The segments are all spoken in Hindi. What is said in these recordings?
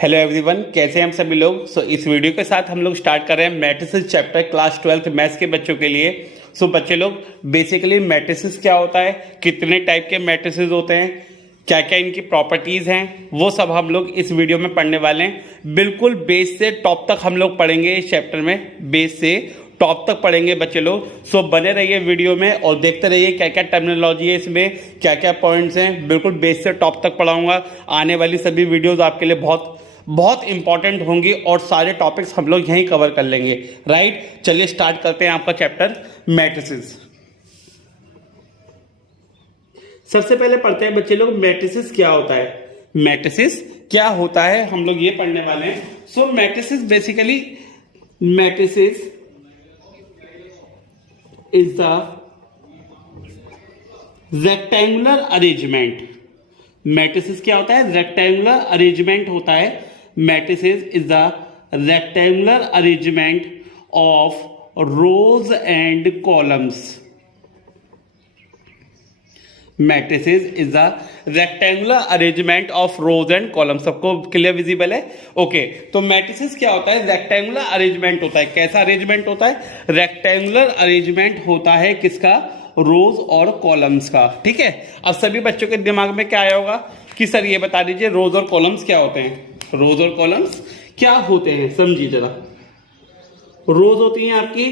हेलो एवरीवन, कैसे हैं हम सभी लोग। इस वीडियो के साथ हम लोग स्टार्ट कर रहे हैं matrices chapter class 12th maths के बच्चों के लिए। बच्चे लोग बेसिकली मैट्रिसेस क्या होता है, कितने टाइप के मैट्रिसेस होते हैं, क्या क्या इनकी प्रॉपर्टीज हैं, वो सब हम लोग इस वीडियो में पढ़ने वाले हैं। बिल्कुल बेस से टॉप तक हम लोग पढ़ेंगे इस चैप्टर में, बेस से टॉप तक पढ़ेंगे बच्चे लोग। बने रहिए वीडियो में और देखते रहिए क्या क्या टर्मिनोलॉजी है इसमें, क्या क्या पॉइंट्स हैं। बिल्कुल बेस से टॉप तक पढ़ाऊंगा। आने वाली सभी वीडियोस आपके लिए बहुत बहुत इंपॉर्टेंट होंगी और सारे टॉपिक्स हम लोग यहीं कवर कर लेंगे। राइट, चलिए स्टार्ट करते हैं आपका चैप्टर मैट्रिसेस। सबसे पहले पढ़ते हैं बच्चे लोग मैट्रिसेस क्या होता है। मैट्रिसेस क्या होता है हम लोग ये पढ़ने वाले हैं। Matrices basically matrices is the rectangular arrangement. Matrices क्या होता है, रेक्टेंगुलर अरेंजमेंट होता है। Matrices is the rectangular arrangement of rose and columns. Matrices is the rectangular arrangement of rose and column. सबको क्लियर विजिबल है? ओके, तो मैट्रिसेस क्या होता है, रेक्टेंगुलर अरेंजमेंट होता है। कैसा अरेंजमेंट होता है, रेक्टेंगुलर अरेंजमेंट होता है किसका, रोज और कॉलम्स का। ठीक है, अब सभी बच्चों के दिमाग में क्या आया होगा कि सर ये बता दीजिए रोज और कॉलम्स क्या होते हैं। रोज और कॉलम्स क्या होते हैं समझिए जरा। रोज होती हैं आपकी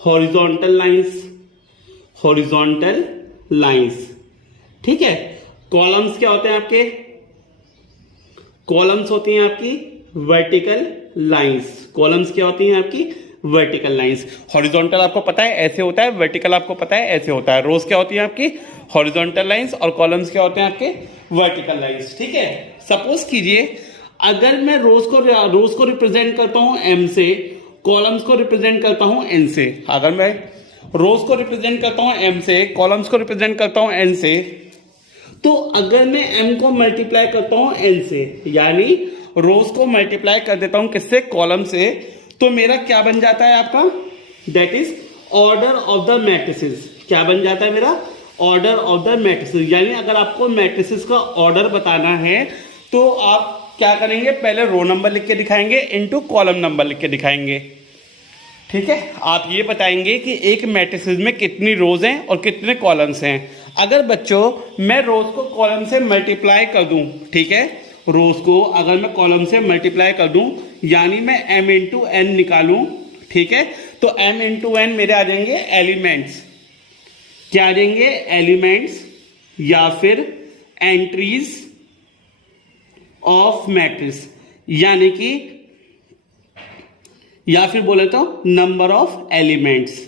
हॉरिजॉन्टल लाइंस, हॉरिजॉन्टल लाइंस। ठीक है, कॉलम्स क्या होते हैं आपके, कॉलम्स होती हैं आपकी वर्टिकल लाइंस। कॉलम्स क्या होती हैं आपकी, वर्टिकल लाइंस। हॉरिजॉन्टल आपको पता है ऐसे होता है, वर्टिकल आपको पता है ऐसे होता है। रोज क्या होती है आपकी हॉरिजॉन्टल लाइंस और कॉलम्स क्या होते हैं आपके वर्टिकल लाइंस। ठीक है, सपोज कीजिए अगर मैं रोज को रिप्रेजेंट करता हूं एम से, कॉलम्स को रिप्रेजेंट करता हूं एन से। अगर मैं रोज को रिप्रेजेंट करता हूं एम से, कॉलम्स को रिप्रेजेंट करता हूं एन से, तो अगर मैं एम को मल्टीप्लाई करता हूं एन से, यानी रोज को मल्टीप्लाई कर देता हूं किससे, कॉलम से, तो मेरा क्या बन जाता है आपका, that is order of the matrices. क्या बन जाता है मेरा, ऑर्डर ऑफ द मैट्रिसेस। यानी अगर आपको मैट्रिसेस का ऑर्डर बताना है तो आप क्या करेंगे, पहले रो नंबर लिख के दिखाएंगे इनटू कॉलम नंबर लिख के दिखाएंगे। ठीक है, आप ये बताएंगे कि एक मैट्रिसेस में कितनी रोज हैं और कितने कॉलम्स हैं। अगर बच्चों मैं रोज को कॉलम से मल्टीप्लाई कर दूं, ठीक है, रोज को अगर मैं कॉलम से मल्टीप्लाई कर दूं, यानी मैं m इंटू एन निकालूं, ठीक है, तो m इंटू एन मेरे आ जाएंगे एलिमेंट्स। क्या आ जाएंगे, एलिमेंट्स या फिर एंट्रीज ऑफ मैट्रिक्स, यानी कि या फिर बोले तो नंबर ऑफ एलिमेंट्स।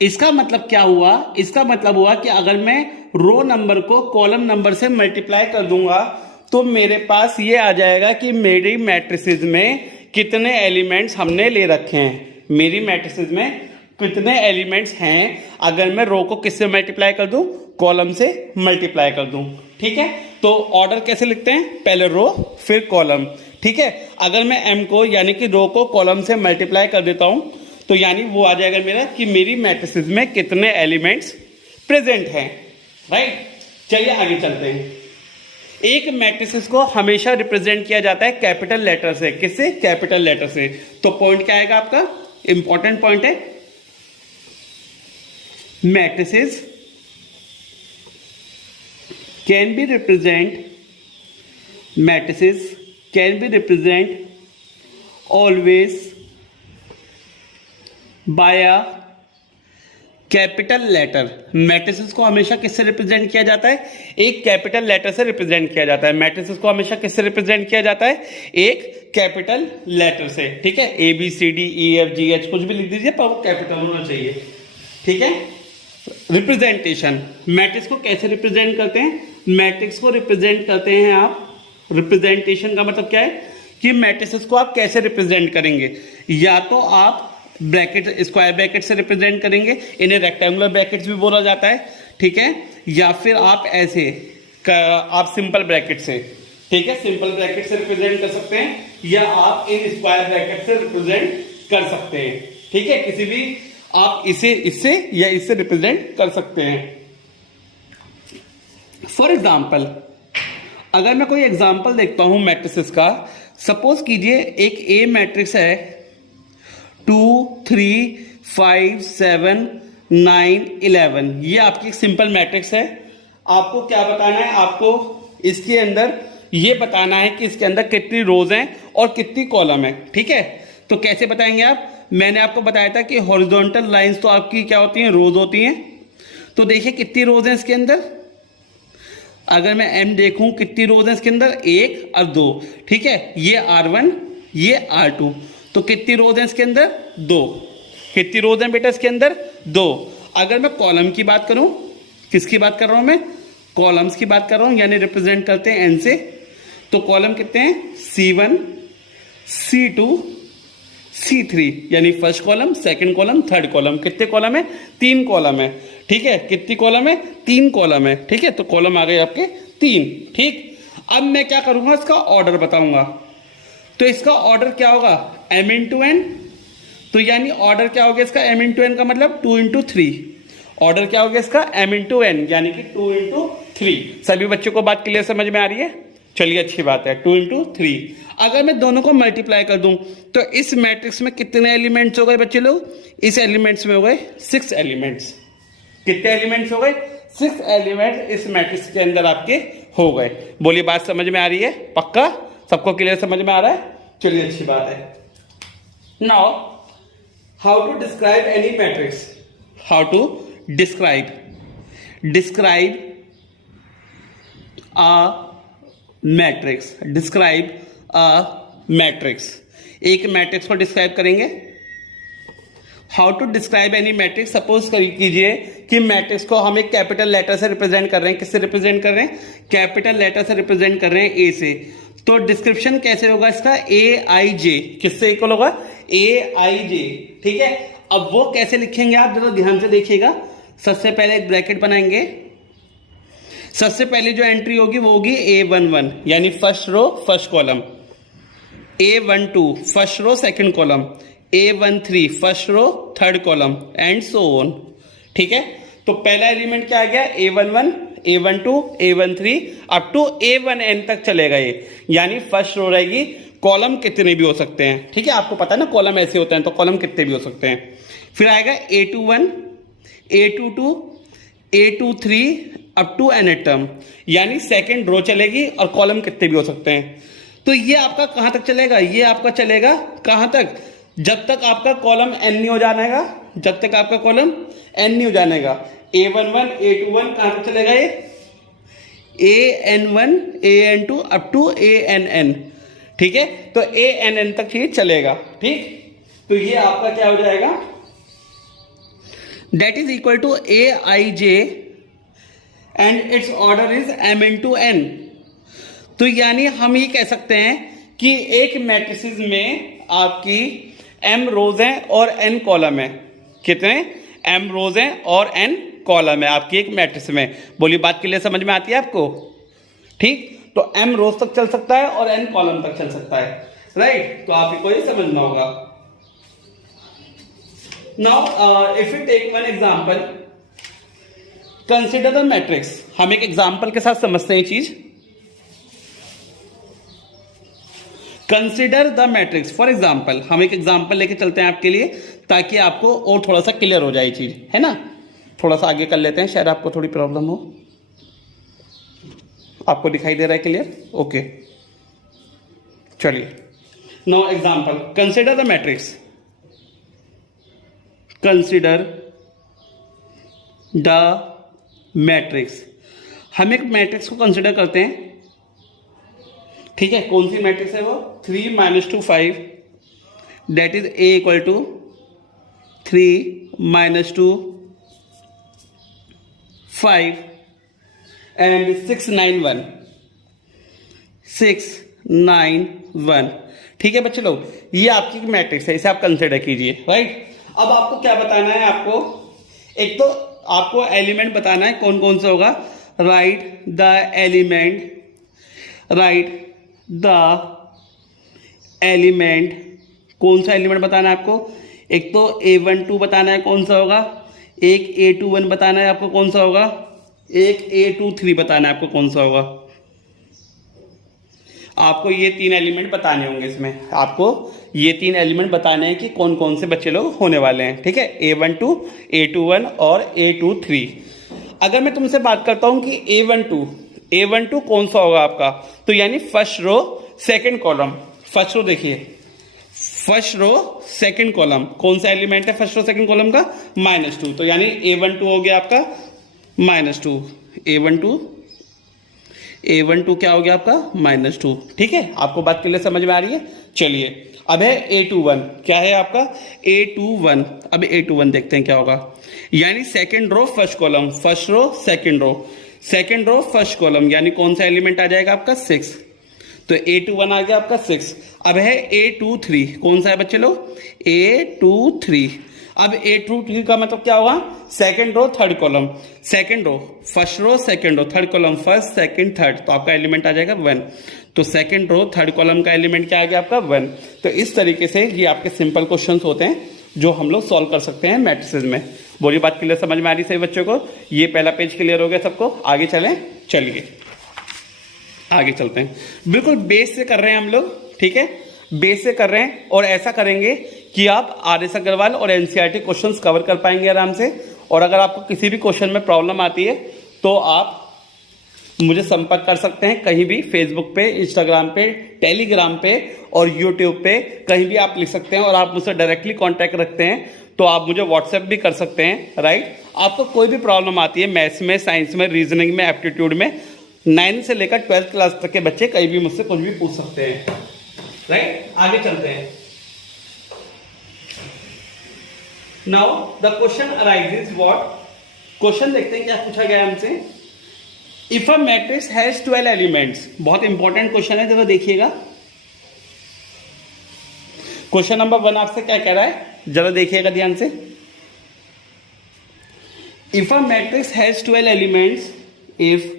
इसका मतलब क्या हुआ, इसका मतलब हुआ कि अगर मैं रो नंबर को कॉलम नंबर से मल्टीप्लाई कर दूंगा तो मेरे पास ये आ जाएगा कि मेरी मैट्रिसेस में कितने एलिमेंट्स हमने ले रखे हैं, मेरी मैट्रिसेस में कितने एलिमेंट्स हैं अगर मैं रो को किससे मल्टीप्लाई कर दूं, कॉलम से मल्टीप्लाई कर दूं। ठीक है, तो ऑर्डर कैसे लिखते हैं, पहले रो फिर कॉलम। ठीक है, अगर मैं m को यानी कि रो को कॉलम से मल्टीप्लाई कर देता हूं तो यानी वो आ जाएगा मेरा कि मेरी मैट्रिसेस में कितने एलिमेंट्स प्रेजेंट हैं। राइट, चलिए आगे चलते हैं। एक मैट्रिसेस को हमेशा रिप्रेजेंट किया जाता है कैपिटल लेटर से। किससे, कैपिटल लेटर से। तो पॉइंट क्या आएगा आपका, इंपॉर्टेंट पॉइंट है, matrices can be represent, matrices can be represent always by a capital letter. Matrices को हमेशा किससे रिप्रेजेंट किया जाता है, एक कैपिटल लेटर से रिप्रेजेंट किया जाता है। मैट्रिसेस को हमेशा किससे रिप्रेजेंट किया जाता है, एक कैपिटल लेटर से। ठीक है, A B C D E F G H कुछ भी लिख दीजिए पर वो कैपिटल होना चाहिए। ठीक है, रिप्रेजेंटेशन, मैट्रिक्स को कैसे रिप्रेजेंट करते हैं, मैट्रिक्स को रिप्रेजेंट करते हैं आप, रिप्रेजेंटेशन का मतलब क्या है कि मैट्रिसेस को आप कैसे रिप्रेजेंट करेंगे, या तो आप ब्रैकेट, स्क्वायर ब्रैकेट से रिप्रेजेंट करेंगे, इन्हें रेक्टेंगुलर ब्रैकेट्स भी बोला जाता है। ठीक है, या फिर आप ऐसे आप सिंपल ब्रैकेट से, ठीक है, सिंपल ब्रैकेट से रिप्रेजेंट कर सकते हैं, या आप इन स्क्वायर ब्रैकेट से रिप्रेजेंट कर सकते हैं। ठीक है, किसी भी आप इसे इससे या इससे रिप्रेजेंट कर सकते हैं। फॉर एग्जाम्पल अगर मैं कोई एग्जांपल देखता हूं मैट्रिसेस का, सपोज कीजिए एक ए मैट्रिक्स है 2 3 5 7 9 11, ये आपकी एक सिंपल मैट्रिक्स है। आपको क्या बताना है, आपको इसके अंदर ये बताना है कि इसके अंदर कितनी रोज हैं और कितनी कॉलम है। ठीक है, तो कैसे बताएंगे आप? मैंने आपको बताया था कि हॉरिजॉन्टल लाइंस तो आपकी क्या होती हैं, रोज होती हैं। तो देखिए कितनी रोज हैं इसके अंदर, अगर मैं एम देखूं कितनी रोज हैं इसके अंदर, 1 और 2। ठीक है, ये R1 ये R2, तो कितनी रोज हैं इसके अंदर, 2। कितनी रोज हैं बेटा इसके अंदर, 2। अगर मैं कॉलम की बात करूं, किसकी बात कर रहा हूं मैं, कॉलम्स की बात कर रहा हूं, यानी रिप्रेजेंट करते हैं एन से। तो कॉलम कितने हैं, C1 C2 C3, यानी first column, second column, third column. कितने कॉलम है, 3 कॉलम है। ठीक है, कितनी कॉलम है, 3 कॉलम है। ठीक है, तो कॉलम आ गए आपके 3। ठीक, अब मैं क्या करूंगा, इसका ऑर्डर बताऊंगा। तो इसका ऑर्डर क्या होगा, m इंटू एन। तो यानी ऑर्डर क्या हो गया इसका, m इंटू एन का मतलब 2 इंटू 3। ऑर्डर क्या हो गया इसका, m इंटू एन, यानी कि 2 इंटू 3। सभी बच्चों को बात क्लियर समझ में आ रही है? चलिए अच्छी बात है, 2 इंटू 3। अगर मैं दोनों को मल्टीप्लाई कर दूं तो इस मैट्रिक्स में कितने एलिमेंट्स हो गए बच्चे लोग, इस एलिमेंट्स में हो गए 6 एलिमेंट्स। कितने एलिमेंट्स हो गए, 6 एलिमेंट इस मैट्रिक्स के अंदर आपके हो गए। बोलिए बात समझ में आ रही है? पक्का सबको क्लियर समझ में आ रहा है? चलिए अच्छी बात है। Now how to describe any matrix, how to describe a matrix, describe a matrix. एक मैट्रिक्स को डिस्क्राइब करेंगे। How to describe any matrix, suppose कीजिए कि मैट्रिक्स को हम एक कैपिटल लेटर से रिप्रेजेंट कर रहे हैं। किससे रिप्रेजेंट कर रहे हैं, कैपिटल लेटर से रिप्रेजेंट कर रहे हैं, ए से। तो डिस्क्रिप्शन कैसे होगा इसका, AIJ। किससे इक्वल होगा, AIJ। ठीक है, अब वो कैसे लिखेंगे आप जरा ध्यान से देखिएगा। सबसे पहले एक ब्रैकेट बनाएंगे। सबसे पहले जो एंट्री होगी वो होगी A11, यानी first row first column. A12 first row second column. A13 first row third column, and so on. ठीक है, तो पहला एलिमेंट क्या आ गया, A11 A12 A13 up to A1n तक चलेगा ये, यानी फर्स्ट रो रहेगी। कॉलम कितने भी हो सकते हैं, ठीक है, आपको पता है ना कॉलम ऐसे होते हैं, तो कॉलम कितने भी हो सकते हैं। फिर आएगा A21 A22 A23 up to n term, यानी सेकेंड रो चलेगी और कॉलम कितने भी हो सकते हैं। तो ये आपका कहां तक चलेगा, ये आपका चलेगा कहां तक, जब तक आपका कॉलम n नहीं हो जानेगा, जब तक आपका कॉलम n नहीं हो जानेगा। A11 A21 कहां तक चलेगा, ये AN1 AN2 up to ANN। ठीक है, तो ANN तक ये चलेगा। ठीक, तो ये आपका क्या हो जाएगा, that is equal to AIJ and its order is m into n। तो यानी हम ये कह सकते हैं कि एक मैट्रिसेस में आपकी m रोज हैं और n कॉलम है। कितने, m रोज हैं और n कॉलम है आपकी एक मैट्रिक्स में। बोलिए बात के लिए समझ में आती है आपको? ठीक, तो m रोज तक चल सकता है और n कॉलम तक चल सकता है, राइट। तो आपको ये समझना होगा। Now if you take one example, consider the matrix. हम एक एग्जांपल के साथ समझते हैं चीज। Consider the matrix, for example हम एक एग्जांपल लेके चलते हैं आपके लिए, ताकि आपको और थोड़ा सा क्लियर हो जाए चीज, है ना। थोड़ा सा आगे कर लेते हैं, शायद आपको थोड़ी प्रॉब्लम हो। आपको दिखाई दे रहा है क्लियर? ओके, चलिए। Now example, consider the matrix, consider the matrix. हम एक मैट्रिक्स को कंसिडर करते हैं, ठीक है। कौन सी मैट्रिक्स है वो, 3 - 2 5, that is A equal to 3 - 2 5 and 6 9 1 6 9 1। ठीक है बच्चे लोग, ये आपकी मैट्रिक्स है, इसे आप कंसिडर कीजिए, राइट। अब आपको क्या बताना है, आपको एक तो आपको एलिमेंट बताना है कौन कौन सा होगा। Right the element, right the element, कौन सा एलिमेंट बताना है आपको। एक तो A12 बताना है कौन सा होगा, एक A21 बताना है आपको कौन सा होगा, एक A23 बताना है आपको कौन सा होगा। आपको ये 3 एलिमेंट बताने होंगे इसमें, आपको ये 3 एलिमेंट बताने हैं कि कौन कौन से बच्चे लोग होने वाले हैं, ठीक है। A12, A21 और A23। अगर मैं तुमसे बात करता हूं कि A12 कौन सा होगा आपका, तो यानी first row second column. First row देखिए, फर्स्ट रो सेकंड कॉलम कौन सा एलिमेंट है फर्स्ट रो सेकंड कॉलम का, -2। तो यानी A12 हो गया आपका -2। A12 क्या हो गया आपका -2, ठीक है। आपको बात क्लियर समझ में आ रही है। चलिए अब है A21, क्या है आपका A21। अब A21 देखते हैं क्या होगा, यानी second row first column, first row second row first column, यानी कौन सा एलिमेंट आ जाएगा आपका 6। तो A21 आ गया आपका 6। अब है A23, कौन सा है बच्चे लोग, A23। अब A23 का मतलब क्या होगा, second row third column, second row first row second row third column, first second third, तो आपका एलिमेंट आ जाएगा 1। तो सेकंड रो थर्ड कॉलम का एलिमेंट क्या आ गया आपका 1। तो इस तरीके से ये आपके सिंपल क्वेश्चंस होते हैं जो हम लोग सॉल्व कर सकते हैं मैट्रिसेस में। बोलिए बात क्लियर समझ में आ रही सही बच्चों को। ये पहला पेज क्लियर हो गया सबको, आगे चलें। चलिए आगे चलते हैं, बिल्कुल बेस से कर रहे हैं हम लोग, ठीक है, बेस से कर रहे हैं। और ऐसा करेंगे कि आप RS अग्रवाल और NCERT क्वेश्चंस कवर कर पाएंगे आराम से। और अगर आपको किसी भी क्वेश्चन में प्रॉब्लम आती है तो आप मुझे संपर्क कर सकते हैं, कहीं भी फेसबुक पे, इंस्टाग्राम पे, टेलीग्राम पे और यूट्यूब पे कहीं भी आप लिख सकते हैं। और आप मुझसे डायरेक्टली कांटेक्ट रखते हैं तो आप मुझे व्हाट्सएप भी कर सकते हैं, राइट। आपको कोई भी प्रॉब्लम आती है मैथ्स में, साइंस में, रीजनिंग में, एप्टीट्यूड में, 9 से लेकर 12th क्लास तक के बच्चे कहीं भी मुझसे कुछ भी पूछ सकते हैं, राइट। आगे चलते हैं। Now the question arises what, question देखते हैं क्या पूछा गया हमसे। If a matrix has 12 elements, बहुत इंपॉर्टेंट क्वेश्चन है, जरा देखिएगा। क्वेश्चन नंबर 1 आपसे क्या कह रहा है, जरा देखिएगा ध्यान से। If a matrix has 12 elements, if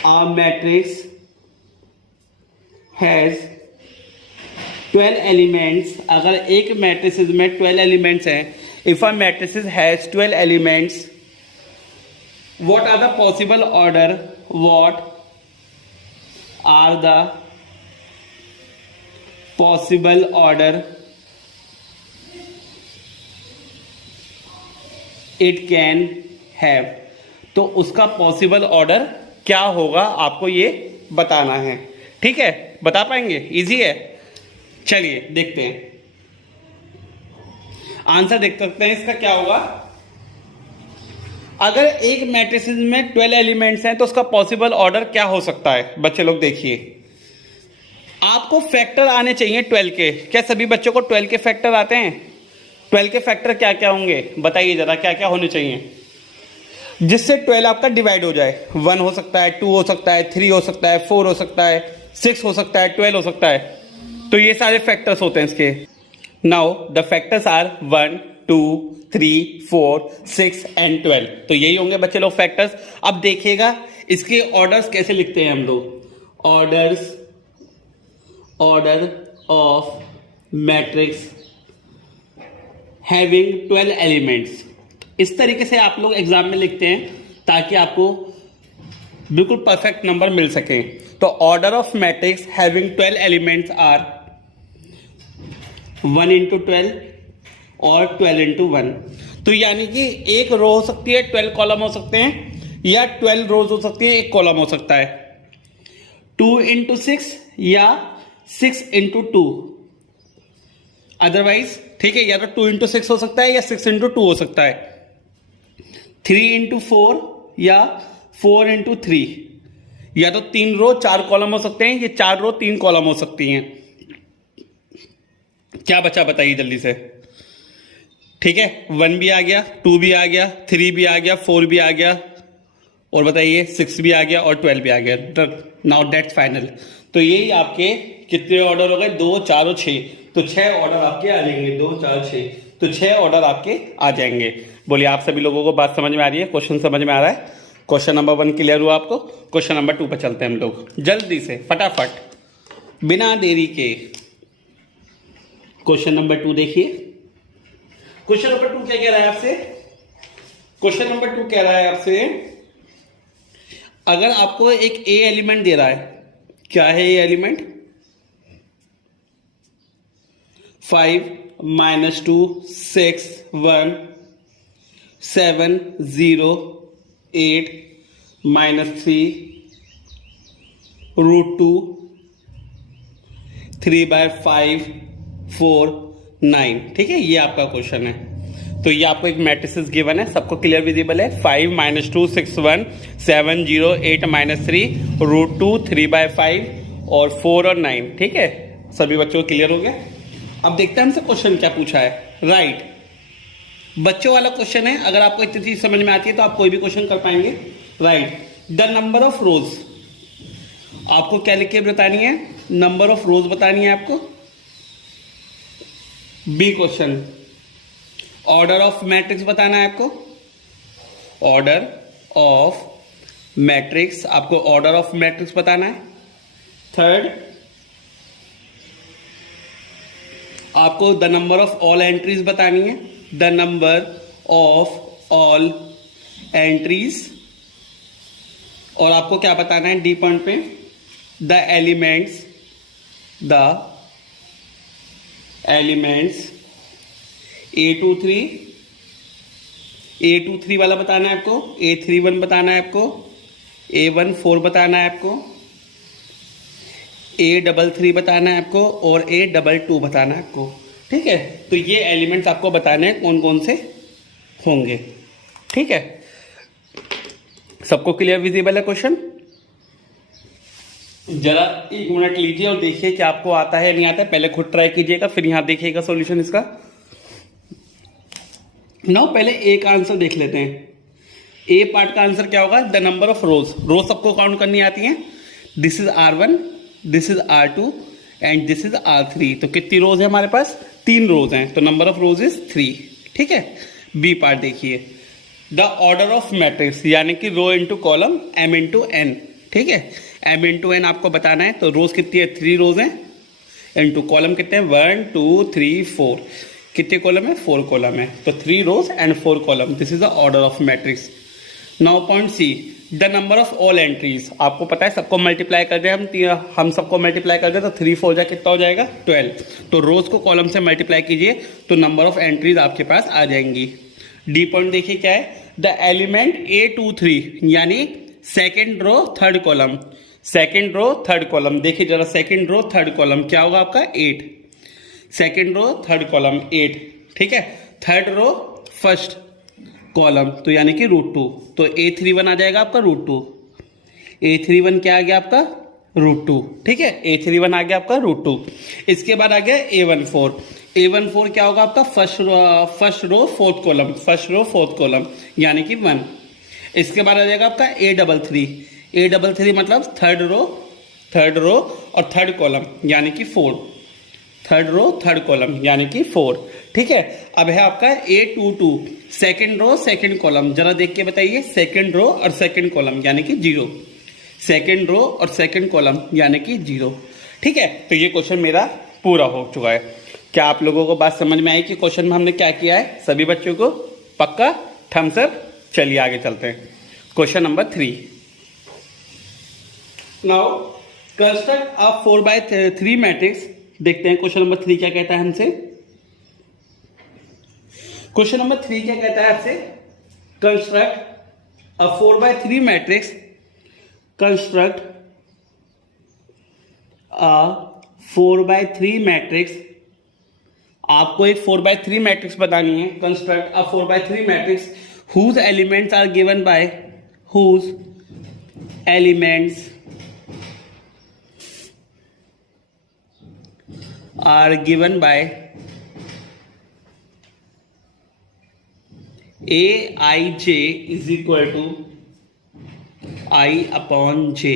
a matrix has 12 elements, अगर एक मैट्रिक्स में 12 एलिमेंट्स हैं, if a matrix has 12 elements, what are the possible order, what are the possible order it can have, तो उसका पॉसिबल ऑर्डर क्या होगा आपको ये बताना है, ठीक है। बता पाएंगे, इजी है। चलिए देखते हैं, आंसर देख सकते हैं इसका क्या होगा। अगर एक मैट्रिक्स में 12 एलिमेंट्स हैं तो उसका पॉसिबल ऑर्डर क्या हो सकता है। बच्चे लोग देखिए, आपको फैक्टर आने चाहिए 12 के। क्या सभी बच्चों को 12 के फैक्टर आते हैं? 12 के फैक्टर क्या क्या होंगे बताइए जरा, क्या क्या होने चाहिए जिससे 12 आपका डिवाइड हो जाए। 1 हो सकता है, 2 हो सकता है, 3 हो सकता है, 4 हो सकता है, 6 हो सकता है, 12 हो सकता है। तो ये सारे फैक्टर्स होते हैं इसके। Now the factors are 1, 2, 3, 4, 6 and 12। तो यही होंगे बच्चे लोग फैक्टर्स। अब देखिएगा इसके ऑर्डर्स कैसे लिखते हैं हम लोग। Order of matrix having 12 elements, इस तरीके से आप लोग एग्जाम में लिखते हैं ताकि आपको बिल्कुल परफेक्ट नंबर मिल सके। तो order of matrix having 12 elements are 1 into 12 और 12 into 1। तो यानी कि एक रो हो सकती है, 12 कॉलम हो सकते हैं, या 12 रोज हो सकती है, एक कॉलम हो सकता है। 2 into 6 या 6 into 2, अदरवाइज, ठीक है, या तो 2 into 6 हो सकता है या 6 into 2 हो सकता है। 3 into 4 या 4 into 3, या तो 3 रो 4 कॉलम हो सकते हैं, ये 4 रो 3 कॉलम हो सकती हैं। क्या बचा बताइए जल्दी से, ठीक है। 1 भी आ गया, 2 भी आ गया, 3 भी आ गया, 4 भी आ गया, और बताइए 6 भी आ गया और 12 भी आ गया। Now that's final. तो यही आपके कितने ऑर्डर हो गए, 2, 4 और 6। तो 6 ऑर्डर आपके आ जाएंगे, 2, 4, 6, तो 6 ऑर्डर आपके आ जाएंगे। बोलिए आप सभी लोगों को बात समझ में आ रही है, क्वेश्चन समझ में आ रहा है। क्वेश्चन नंबर 1 क्लियर हुआ आपको। क्वेश्चन नंबर 2 पर चलते हैं हम लोग जल्दी से, फटाफट, बिना देरी के। क्वेश्चन नंबर 2 देखिए। क्वेश्चन नंबर 2 क्या कह रहा है आपसे? क्वेश्चन नंबर 2 कह रहा है आपसे, अगर आपको एक ए एलिमेंट दे रहा है, क्या है ये एलिमेंट? 5 -2 6 1 7 0 8 -3 √2 3/5 4 9। ठीक है, ये आपका क्वेश्चन है। तो ये आपको एक मैट्रिसेस गिवन है, सबको क्लियर विजिबल है। 5 -2 6 1 7 0 8 -3 √2 3/5 और 4 और 9। ठीक है, सभी बच्चों को क्लियर हो गया। अब देखते हैं हमसे क्वेश्चन क्या पूछा है। राइट, बच्चों वाला क्वेश्चन है। अगर आपको इतनी चीज समझ में आती है तो आप कोई भी क्वेश्चन कर पाएंगे। राइट, द नंबर ऑफ रोज, आपको क्या लिख के बतानी है? नंबर ऑफ रोज बतानी है आपको। B question, order of matrix बताना है आपको। ऑर्डर ऑफ मैट्रिक्स, आपको ऑर्डर ऑफ मैट्रिक्स बताना है। थर्ड, आपको the number of all entries बतानी है। The number of all entries, और आपको क्या बताना है डी पॉइंट पे? द एलिमेंट्स A23 वाला बताना है आपको, A31 बताना है आपको, A14 बताना है आपको, A33 बताना है आपको और A22 बताना है आपको। ठीक है, तो ये एलिमेंट्स आपको बताने हैं कौन कौन से होंगे। ठीक है, सबको क्लियर विजिबल है क्वेश्चन? जरा 1 मिनट लीजिए और देखिए कि आपको आता है नहीं आता है। पहले खुद ट्राई कीजिएगा, फिर यहां देखिएगा सॉल्यूशन इसका। नाउ पहले ए का आंसर देख लेते हैं। ए पार्ट का आंसर क्या होगा? The number of rows. Rows सबको काउंट करनी आती है। This is R1, this is R2 and this is R3। तो कितनी रोज है हमारे पास? 3 रोज हैं, तो नंबर ऑफ रोज इज 3। ठीक है, बी पार्ट देखिए, द ऑर्डर ऑफ मैट्रिक्स, यानी कि row into column m into n। ठीक है, m इंटू n आपको बताना है। तो रोज कितनी है? 3 रोज हैं, इंटू कॉलम कितने हैं? 1 2 3 4। कितने कॉलम है? 4 कॉलम है। तो 3 rows and 4 column, this is the order of matrix. Now point C, the number of all entries, आपको पता है सबको मल्टीप्लाई कर दे हम सबको मल्टीप्लाई कर दे तो 3 4 जा कितना हो जाएगा? 12। तो रोज को कॉलम से मल्टीप्लाई कीजिए तो नंबर ऑफ एंट्रीज आपके पास आ जाएंगी। डी पॉइंट देखिए क्या है? द एलिमेंट A23, यानी second row third column. Second row third column देखिए जरा, सेकेंड रो थर्ड कॉलम क्या होगा आपका? 8। Second row third column 8। ठीक है, थर्ड रो फर्स्ट कॉलम, तो यानी कि √2। तो A31 आ जाएगा आपका √2। A31 क्या आ गया आपका? √2। ठीक है, A31 आ गया आपका √2। इसके बाद आ गया A14। A14 क्या होगा आपका? First row fourth column, first row fourth column यानी कि 1। इसके बाद आ जाएगा आपका A33। A33 मतलब थर्ड रो और थर्ड कॉलम यानी कि 4। थर्ड रो थर्ड कॉलम यानी कि 4। ठीक है, अब है आपका A22, second row second column. जरा देख के बताइए, सेकेंड रो और सेकेंड कॉलम यानी कि 0। सेकेंड रो और सेकेंड कॉलम यानी कि 0। ठीक है, तो ये क्वेश्चन मेरा पूरा हो चुका है। क्या आप लोगों को बात समझ में आई कि क्वेश्चन में हमने क्या किया है? सभी बच्चों को पक्का थम्स अप। चलिए आगे चलते हैं। Question number 3। Now construct a 4/3 matrix. देखते हैं क्वेश्चन नंबर 3 क्या कहता है हमसे। क्वेश्चन नंबर 3 क्या कहता है आपसे? Construct a 4/3 matrix. Construct a 4/3 matrix. आपको एक 4/3 मैट्रिक्स बतानी है। Construct a 4/3 matrix whose elements are given by Aij is equal to I/J।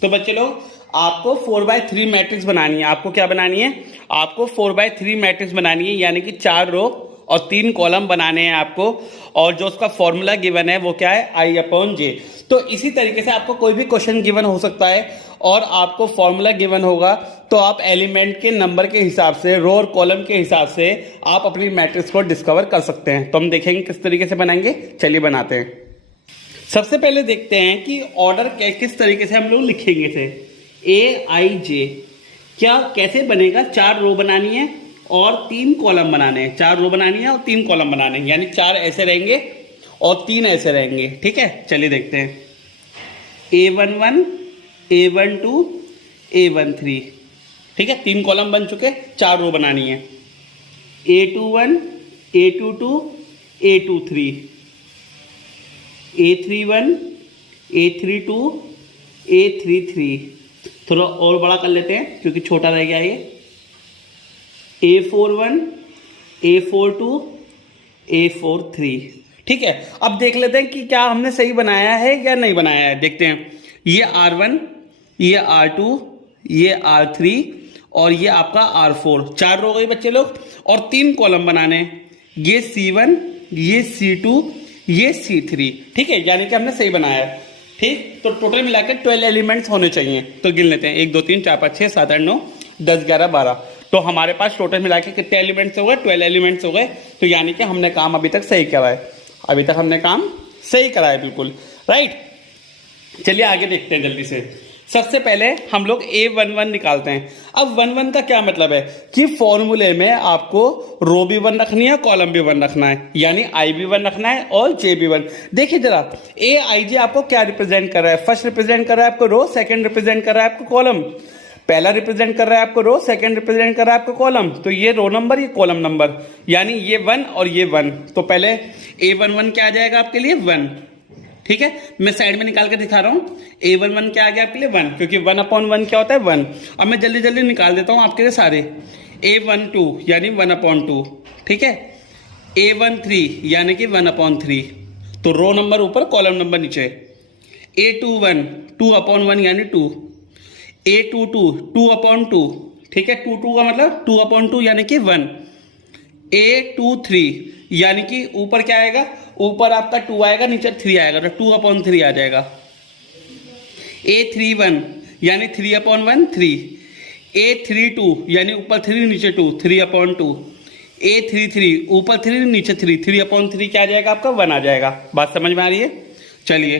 तो बच्चे लोग, आपको 4/3 मैट्रिक्स बनानी है। आपको क्या बनानी है? आपको 4/3 मैट्रिक्स बनानी है, यानी कि 4 रो और 3 कॉलम बनाने हैं आपको। और जो उसका फॉर्मूला गिवन है वो क्या है? I/J। तो इसी तरीके से आपको कोई भी क्वेश्चन गिवन हो सकता है और आपको फॉर्मूला गिवन होगा, तो आप एलिमेंट के नंबर के हिसाब से, रो और कॉलम के हिसाब से आप अपनी मैट्रिक्स को डिस्कवर कर सकते हैं। तो हम देखेंगे किस तरीके से बनाएंगे। चलिए बनाते हैं। सबसे पहले देखते हैं कि ऑर्डर किस तरीके से हम लोग लिखेंगे इसे। A I J क्या कैसे बनेगा? 4 रो बनानी है और 3 कॉलम बनाने हैं, 4 रो बनानी है और 3 कॉलम बनाने हैं, यानी 4 ऐसे रहेंगे और 3 ऐसे रहेंगे। ठीक है, चलिए देखते हैं। A11, A12, A13, ठीक है, 3 कॉलम बन चुके, 4 रो बनानी है। A21, A22, A23, A31, A32, A33, थोड़ा और बड़ा कर लेते हैं क्योंकि छोटा रह गया ये। A41, A42, A43, ठीक है। अब देख लेते हैं कि क्या हमने सही बनाया है या नहीं बनाया है, देखते हैं। ये R1, ये R2, ये R3 और ये आपका R4, 4 रो गई बच्चे लोग, और 3 कॉलम बनाने, ये C1, ये C2, ये C3, ठीक है, यानी कि हमने सही बनाया है। ठीक, तो टोटल मिलाकर 12 एलिमेंट्स होने चाहिए। तो गिन लेते हैं, 1 2 3 4 5 6 7 8 9 10 11 12। तो हमारे पास टोटल मिलाकर कितने एलिमेंट्स हो गए? 12 एलिमेंट्स हो गए। तो यानी कि हमने काम अभी तक सही करा है, अभी तक हमने काम सही करा है, बिल्कुल राइट। चलिए आगे देखते हैं जल्दी से। सबसे पहले हम लोग A11 निकालते हैं। अब 11 का क्या मतलब है कि फॉर्मूले में आपको रो भी 1 रखनी है, कॉलम भी 1 रखना है, यानी I भी 1 रखना है और J भी 1। देखिए जरा, AIJ आपको क्या रिप्रेजेंट कर रहा है? फर्स्ट रिप्रेजेंट कर रहा है आपको रो, सेकंड रिप्रेजेंट कर रहा है आपको कॉलम। पहला रिप्रेजेंट कर रहा है आपको रो, सेकंड रिप्रेजेंट कर रहा है आपको कॉलम। तो ये रो नंबर, ये कॉलम नंबर, यानी ये 1 और ये 1। तो पहले A11 क्या आ जाएगा आपके लिए? 1, ठीक है। मैं साइड में निकाल के दिखा रहा हूं। A11 क्या आ गया आपके लिए? 1, क्योंकि 1/1 क्या होता है? 1। अब मैं जल्दी जल्दी निकाल देता हूं आपके लिए सारे। A12 यानी 1/2, ठीक है। A13 यानी कि 1/3, तो रो नंबर ऊपर, कॉलम नंबर नीचे। A21 2/1 यानी 2। A22 2/2, ठीक है, 2 का मतलब 2/2 यानी कि 1। A23 यानी कि ऊपर क्या आएगा? ऊपर आपका 2 आएगा, नीचे 3 आएगा, तो 2/3 आ जाएगा। A31 यानी 3/1 3। A32 यानी ऊपर 3 नीचे 2 3/2। A33 ऊपर 3 नीचे 3 3/3 क्या आ जाएगा आपका? 1 आ जाएगा। बात समझ में आ रही है? चलिए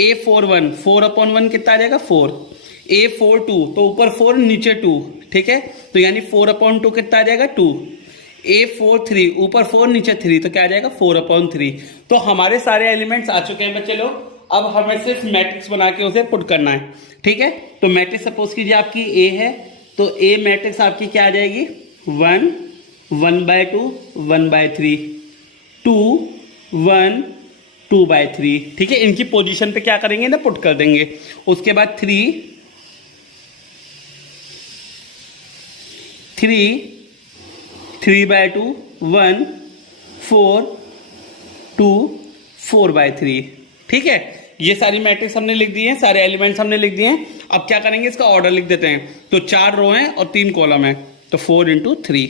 A41 4/1 कितना आ जाएगा? 4। A42 तो ऊपर 4 नीचे 2, ठीक है, तो यानी 4/2 कितना आ जाएगा? 2। A43 ऊपर 4 नीचे 3, तो क्या आ जाएगा? 4/3। तो हमारे सारे एलिमेंट्स आ चुके हैं बच्चे लोग। अब हमें सिर्फ मैट्रिक्स बना के उसे पुट करना है, ठीक है। तो मैट्रिक्स सपोज कीजिए आपकी A है, तो A मैट्रिक्स आपकी क्या आ जाएगी? 1 1/2 1/3 2 1 2/3, ठीक है। इनकी पोजीशन पे क्या करेंगे ना? पुट कर देंगे। उसके बाद 3 3/2 1 4 2 4/3, ठीक है। ये सारी मैट्रिक्स हमने लिख दी है, सारे एलिमेंट्स हमने लिख दिए हैं। अब क्या करेंगे? इसका ऑर्डर लिख देते हैं। तो 4 रो हैं और 3 कॉलम है, तो 4 × 3,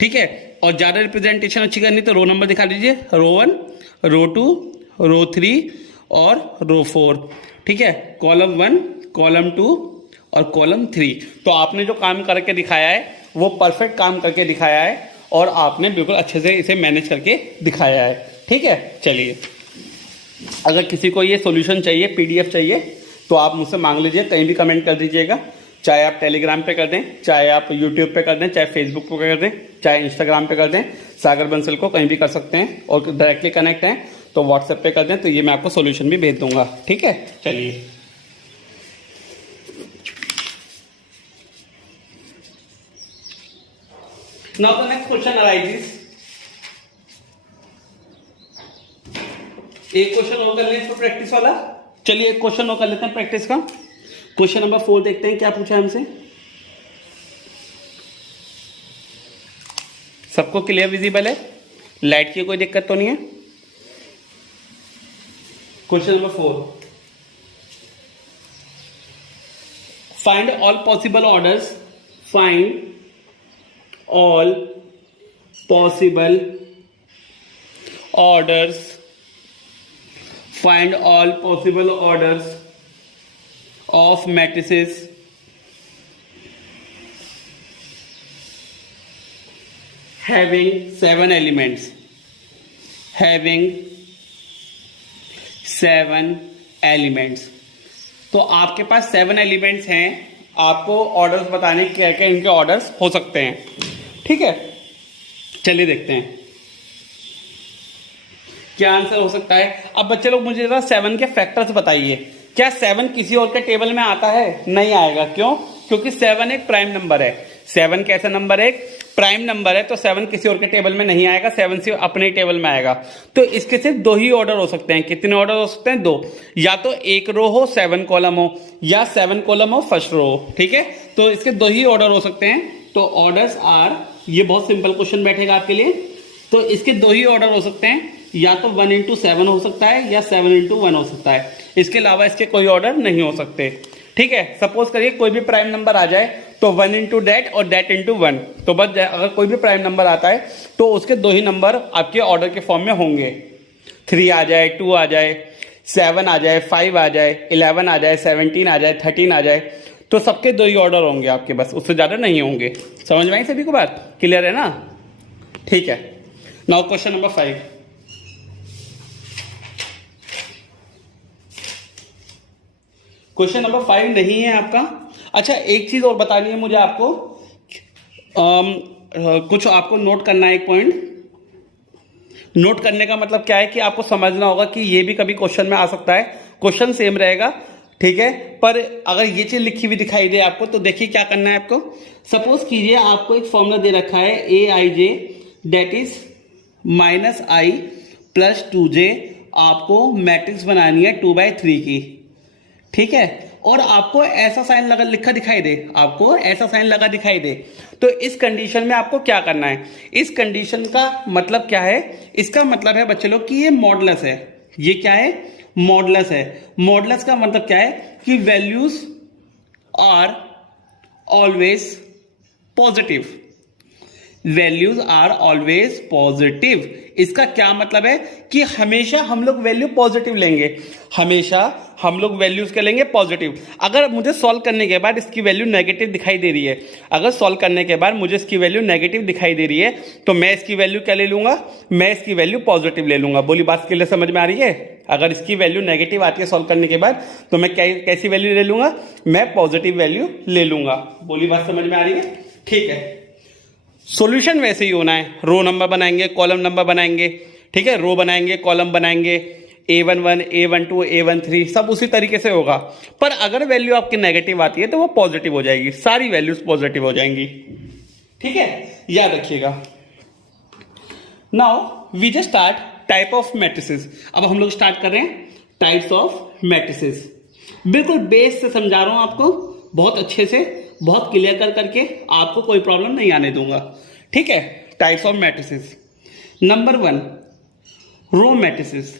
ठीक है। और ज्यादा रिप्रेजेंटेशन अच्छी करनी तो रो नंबर दिखा दीजिए, रो 1 रो 2 रो 3 और रो 4, ठीक है। कॉलम 1 कॉलम 2 और कॉलम 3। तो आपने जो काम करके दिखाया है वो परफेक्ट काम करके दिखाया है, और आपने बिल्कुल अच्छे से इसे मैनेज करके दिखाया है, ठीक है। चलिए, अगर किसी को ये सॉल्यूशन चाहिए, PDF चाहिए, तो आप मुझसे मांग लीजिए, कहीं भी कमेंट कर दीजिएगा। चाहे आप टेलीग्राम पे कर दें, चाहे आप यूट्यूब पे कर दें, चाहे फेसबुक पे कर दें, चाहे इंस्टाग्राम पे कर दें, सागर बंसल को कहीं भी कर सकते हैं। और डायरेक्टली कनेक्ट हैं तो व्हाट्सएप पे कर दें, तो ये मैं आपको सॉल्यूशन भी भेज दूंगा, ठीक है। चलिए, now the next question arises। एक क्वेश्चन और कर लें इसको प्रैक्टिस वाला। चलिए एक क्वेश्चन और कर लेते हैं प्रैक्टिस का। क्वेश्चन नंबर 4 देखते हैं क्या पूछा है हमसे। सबको क्लियर विजिबल है? लाइट की कोई दिक्कत तो नहीं है? Question number 4, find all possible orders, find all possible orders, find all possible orders of matrices having 7 elements, having 7 elements। तो आपके पास 7 एलिमेंट्स हैं, आपको ऑर्डर्स बताने क्या क्या इनके ऑर्डर्स हो सकते हैं, ठीक है। चलिए देखते हैं क्या आंसर हो सकता है। अब बच्चे लोग मुझे जरा 7 के फैक्टर्स बताइए। क्या 7 किसी और के टेबल में आता है? नहीं आएगा। क्यों? क्योंकि 7 एक प्राइम नंबर है। 7 कैसा नंबर है? प्राइम नंबर है, तो 7 किसी और के टेबल में नहीं आएगा, 7 सिर्फ अपने टेबल में आएगा। तो इसके सिर्फ 2 ही ऑर्डर हो सकते हैं। कितने ऑर्डर हो सकते हैं? 2। या तो 1 रो हो 7 कॉलम हो, या 7 कॉलम हो फर्स्ट रो हो। ठीक है, तो इसके 2 ही ऑर्डर हो सकते हैं। तो ऑर्डर्स आर, ये बहुत सिंपल क्वेश्चन बैठेगा आपके लिए। तो इसके 2 ही ऑर्डर हो सकते हैं, या तो 1 into 7 हो सकता है, या 7 into 1 हो सकता है। इसके अलावा इसके कोई ऑर्डर नहीं हो सकते। ठीक है, सपोज करिए कोई भी प्राइम नंबर आ जाए, तो 1 into that और that into 1, तो बस अगर कोई भी प्राइम नंबर आता है तो उसके 2 ही नंबर आपके ऑर्डर के फॉर्म में होंगे। 3 आ जाए, 2 आ जाए, 7 आ जाए, 5 आ जाए, 11 आ जाए, 17 आ जाए, 13 आ जाए, तो सबके 2 ही ऑर्डर होंगे आपके, बस उससे ज्यादा नहीं होंगे। समझ में आई सभी को बात? क्लियर है ना? ठीक है, now question number 5। Question number 5 नहीं है आपका। अच्छा, एक चीज और बतानी है मुझे आपको, कुछ आपको नोट करना है। एक पॉइंट नोट करने का मतलब क्या है कि आपको समझना होगा कि ये भी कभी क्वेश्चन में आ सकता है। क्वेश्चन सेम रहेगा, ठीक है, पर अगर ये चीज लिखी हुई दिखाई दे आपको, तो देखिए क्या करना है आपको। सपोज कीजिए आपको एक फॉर्मूला दे रखा है AIJ that is -I + 2J। आपको मैट्रिक्स बनानी है 2/3 की। ठीक है, और आपको ऐसा साइन लगा लिखा दिखाई दे, आपको ऐसा साइन लगा दिखाई दे, तो इस कंडीशन में आपको क्या करना है? इस कंडीशन का मतलब क्या है? इसका मतलब है बच्चे लोग कि ये मॉडुलस है। ये क्या है? मॉडुलस है। मॉडुलस का मतलब क्या है? कि values are always positive. Values are always positive. इसका क्या मतलब है? कि हमेशा हम लोग वैल्यू पॉजिटिव लेंगे। हमेशा हम लोग वैल्यूज के लेंगे पॉजिटिव। अगर मुझे सॉल्व करने के बाद इसकी वैल्यू नेगेटिव दिखाई दे रही है, अगर सॉल्व करने के बाद मुझे इसकी वैल्यू नेगेटिव दिखाई दे रही है, तो मैं इसकी वैल्यू क्या ले लूंगा? मैं इसकी वैल्यू पॉजिटिव ले लूंगा। बोली बात के लिए समझ में आ रही है? अगर इसकी वैल्यू नेगेटिव आती है सॉल्व करने के बाद, तो मैं कैसी वैल्यू ले लूंगा? मैं पॉजिटिव वैल्यू ले लूंगा। बोली बात समझ में आ रही है? ठीक है, सॉल्यूशन वैसे ही होना है। रो नंबर बनाएंगे, कॉलम नंबर बनाएंगे, ठीक है, रो बनाएंगे, कॉलम बनाएंगे, A11, A12, A13 सब उसी तरीके से होगा। पर अगर वैल्यू आपकी नेगेटिव आती है तो वो पॉजिटिव हो जाएगी, सारी वैल्यूज पॉजिटिव हो जाएंगी। ठीक है, याद रखिएगा। Now we just start type of matrices. अब हम लोग स्टार्ट कर रहे हैं टाइप्स ऑफ मैट्रिसेस। बिल्कुल बेस से समझा रहा हूं आपको, बहुत अच्छे से, बहुत क्लियर कर करके, आपको कोई प्रॉब्लम नहीं आने दूंगा। ठीक है, types of matrices. Number 1, row matrices.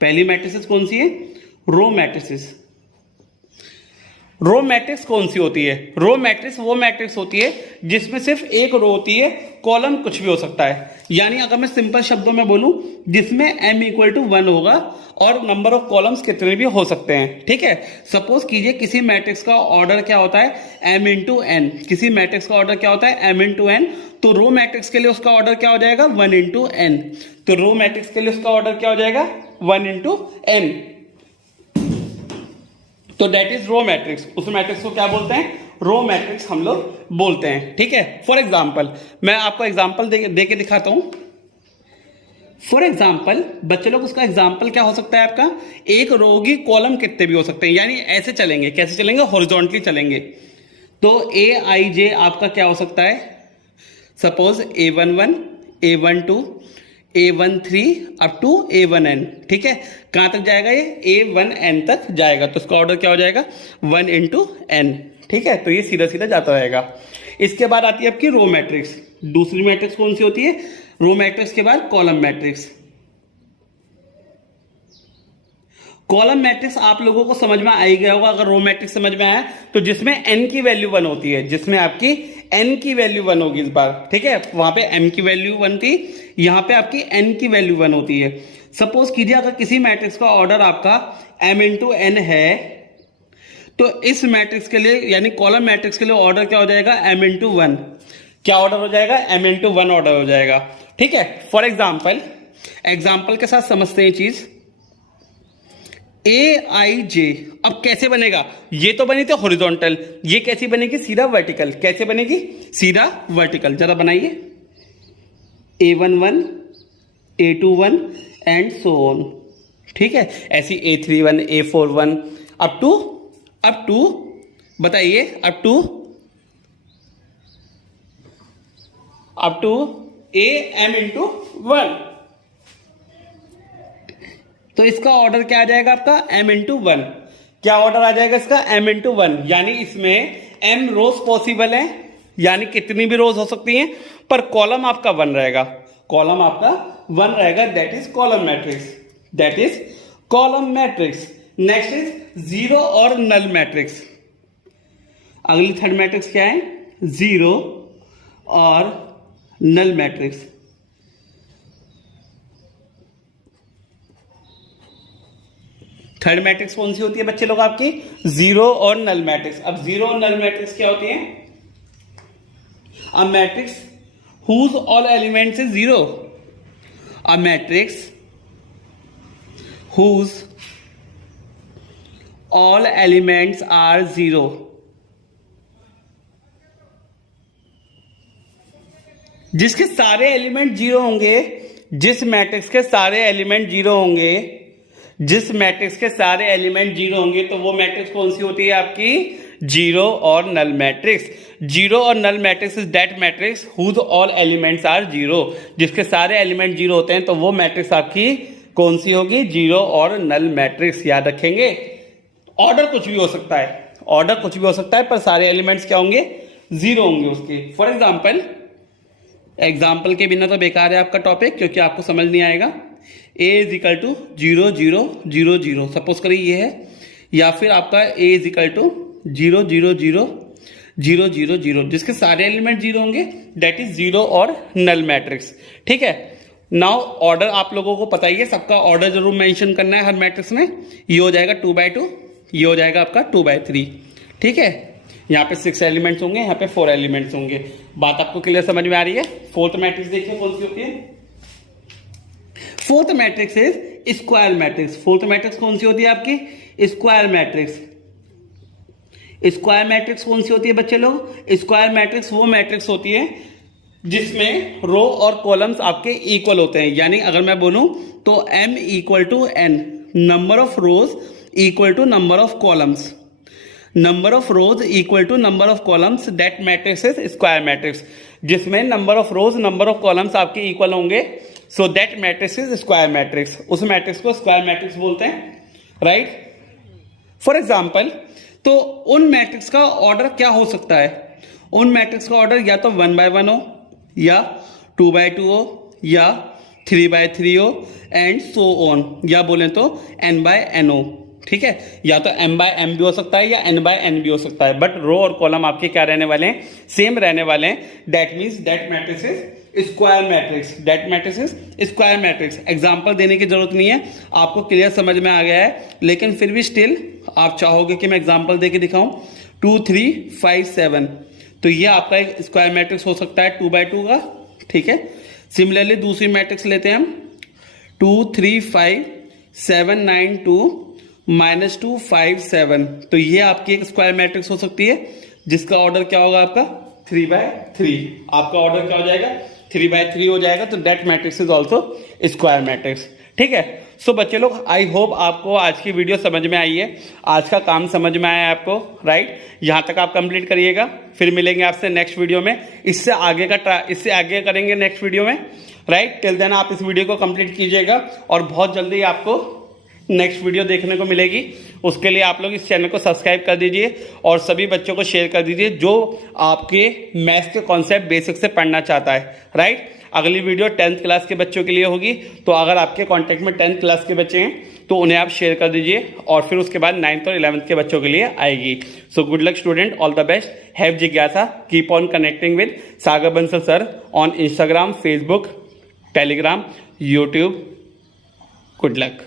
पहली मैट्रिसेस कौन सी है? रो मैट्रिसेस। रो मैट्रिक्स कौन सी होती है? रो मैट्रिक्स वो मैट्रिक्स होती है जिसमें सिर्फ एक रो होती है, कॉलम कुछ भी हो सकता है। यानी अगर मैं सिंपल शब्दों में बोलूं, जिसमें m = 1 होगा और नंबर ऑफ कॉलम्स कितने भी हो सकते हैं। ठीक है, सपोज कीजिए किसी मैट्रिक्स का ऑर्डर क्या होता है? m × n। किसी मैट्रिक्स का ऑर्डर क्या होता है? m × n। तो रो मैट्रिक्स के लिए उसका ऑर्डर क्या हो जाएगा? 1 × n। तो रो मैट्रिक्स के लिए उसका ऑर्डर क्या हो जाएगा? 1 × n। तो दैट इज रो मैट्रिक्स। उस मैट्रिक्स को क्या बोलते हैं? रो मैट्रिक्स हम लोग बोलते हैं। ठीक है, फॉर एग्जाम्पल मैं आपको एग्जाम्पल दे के दिखाता हूं। फॉर एग्जाम्पल बच्चे लोग, उसका एग्जाम्पल क्या हो सकता है आपका? एक रो की कॉलम कितने भी हो सकते हैं, यानी ऐसे चलेंगे। कैसे चलेंगे? हॉरिजॉन्टली चलेंगे। तो AIJ आपका क्या हो सकता है? Suppose A11, A12, A13 up to A1n। ठीक है, कहां तक जाएगा? ये A1n तक जाएगा। तो इसका ऑर्डर क्या हो जाएगा? 1 × n। ठीक है, तो ये सीधा सीधा जाता रहेगा। इसके बाद आती है आपकी रो मैट्रिक्स। दूसरी मैट्रिक्स कौन सी होती है? रो मैट्रिक्स के बाद कॉलम मैट्रिक्स। कॉलम मैट्रिक्स आप लोगों को समझ में आ ही गया होगा। अगर रो मैट्रिक्स समझ में आया तो जिसमें n की वैल्यू 1 होती है, जिसमें आपकी n की वैल्यू 1 होगी इस बार। ठीक है, वहां पे m की वैल्यू 1 थी, यहां पे आपकी n की वैल्यू 1 होती है। सपोज कीजिए अगर किसी मैट्रिक्स का ऑर्डर आपका m × n है, तो इस मैट्रिक्स के लिए यानी कॉलम मैट्रिक्स के लिए ऑर्डर क्या हो जाएगा? m × 1। क्या ऑर्डर हो जाएगा? m × 1 ऑर्डर हो जाएगा। ठीक है, फॉर एग्जाम्पल के साथ समझते हैं चीज। AIJ अब कैसे बनेगा? ये तो बनी थी हॉरिजॉन्टल, ये कैसी बनेगी? सीधा वर्टिकल। कैसे बनेगी? सीधा वर्टिकल। जरा बनाइए। A11, A21 and so on. ठीक है, ऐसी A31, A41 अप टू बताइए अप टू AM इंटू 1। तो इसका ऑर्डर क्या आ जाएगा आपका M इंटू 1। क्या ऑर्डर आ जाएगा इसका M इंटू 1, यानी इसमें M रोज पॉसिबल है, यानी कितनी भी रोज हो सकती हैं, पर कॉलम आपका 1 रहेगा। कॉलम आपका 1 रहेगा, that is column matrix. Next is zero और नल मैट्रिक्स। अगली थर्ड मैट्रिक्स क्या है? जीरो और नल मैट्रिक्स। थर्ड मैट्रिक्स कौन सी होती है बच्चे लोग आपकी? जीरो और नल मैट्रिक्स। अब जीरो और नल मैट्रिक्स क्या होती है? A matrix whose all elements is zero, a matrix whose all elements are zero, जिसके सारे एलिमेंट जीरो होंगे, जिस मैट्रिक्स के सारे एलिमेंट जीरो होंगे, जिस मैट्रिक्स के सारे एलिमेंट जीरो होंगे, तो वो मैट्रिक्स कौन सी होती है आपकी? जीरो और नल मैट्रिक्स। जीरो और null matrix is that matrix whose all elements are zero, जिसके सारे एलिमेंट जीरो होते हैं, तो वो मैट्रिक्स आपकी कौन सी होगी? जीरो और नल मैट्रिक्स। याद रखेंगे, ऑर्डर कुछ भी हो सकता है, पर सारे एलिमेंट्स क्या होंगे? जीरो होंगे उसके। फॉर एग्जाम्पल के बिना तो बेकार है आपका टॉपिक, क्योंकि आपको समझ नहीं आएगा। A is equal to 0 0 0 0, suppose करिए ये है, या फिर आपका A इज इक्वल टू 0 0 0 0 0 0, जिसके सारे एलिमेंट जीरो होंगे, दैट इज जीरो और नल मैट्रिक्स। ठीक है, नाउ ऑर्डर आप लोगों को पता ही है, सबका ऑर्डर जरूर मेंशन करना है हर मैट्रिक्स में। ये हो जाएगा 2/2, ये हो जाएगा आपका 2/3। ठीक है, यहाँ पे 6 एलिमेंट्स होंगे, यहाँ पे 4 एलिमेंट्स होंगे। बात आपको क्लियर समझ में आ रही है? फोर्थ मैट्रिक्स देखिए कौन सी होती है? Fourth matrix is square matrix. Fourth matrix कौन सी होती है आपकी? Square matrix. स्क्वायर मैट्रिक्स कौन सी होती है बच्चे लोग? स्क्वायर मैट्रिक्स वो मैट्रिक्स होती है जिसमें रो और कॉलम्स आपके इक्वल होते हैं। यानी अगर मैं बोलूं तो M equal to N, number of rows equal to number of columns, number of rows equal to number of columns, that matrix is square matrix. जिसमें number of rows, number of columns आपके इक्वल होंगे, so that matrix is square matrix. उस मैट्रिक्स को स्क्वायर मैट्रिक्स बोलते हैं, राइट? फॉर एग्जाम्पल, तो उन मैट्रिक्स का ऑर्डर क्या हो सकता है? उन मैट्रिक्स का ऑर्डर या तो 1/1 हो, या 2/2 हो, या 3/3 हो, एंड सो ऑन, या बोले तो n/n हो। ठीक है, या तो m/m भी हो सकता है, या n/n भी हो सकता है, बट रो और कॉलम आपके क्या रहने वाले हैं? सेम रहने वाले हैं। That means that matrix is square matrix. That matrix is square matrix. Example देने की जरूरत नहीं है, आपको क्लियर समझ में आ गया है, लेकिन फिर भी स्टिल आप चाहोगे कि मैं एग्जाम्पल दे के दिखाऊं। 2 3 5 7, तो ये आपका एक स्क्वायर मैट्रिक्स हो सकता है 2/2 का। ठीक है, सिमिलरली दूसरी मैट्रिक्स लेते हैं हम, 2 3 5 7 9 2 -2 5 7, तो ये आपकी एक स्क्वायर मैट्रिक्स हो सकती है, जिसका ऑर्डर क्या होगा आपका? 3/3। आपका ऑर्डर क्या हो जाएगा? 3/3 हो जाएगा। तो that matrix is also square matrix. ठीक है, सो बच्चे लोग, आई होप आपको आज की वीडियो समझ में आई है, आज का काम समझ में आया है आपको, राइट? यहाँ तक आप कंप्लीट करिएगा, फिर मिलेंगे आपसे नेक्स्ट वीडियो में। इससे आगे करेंगे नेक्स्ट वीडियो में, राइट? टिल देन आप इस वीडियो को कंप्लीट कीजिएगा, और बहुत जल्दी आपको नेक्स्ट वीडियो देखने को मिलेगी। उसके लिए आप लोग इस चैनल को सब्सक्राइब कर दीजिए, और सभी बच्चों को शेयर कर दीजिए जो आपके मैथ्स के कॉन्सेप्ट बेसिक से पढ़ना चाहता है, राइट? अगली वीडियो 10th क्लास के बच्चों के लिए होगी, तो अगर आपके कांटेक्ट में 10th क्लास के बच्चे हैं तो उन्हें आप शेयर कर दीजिए, और फिर उसके बाद 9th और 11th के बच्चों के लिए आएगी। So good luck student, all the best, have जिज्ञासा, keep on connecting with Sagar Bansal sir on Instagram, Facebook, Telegram, YouTube. Good luck.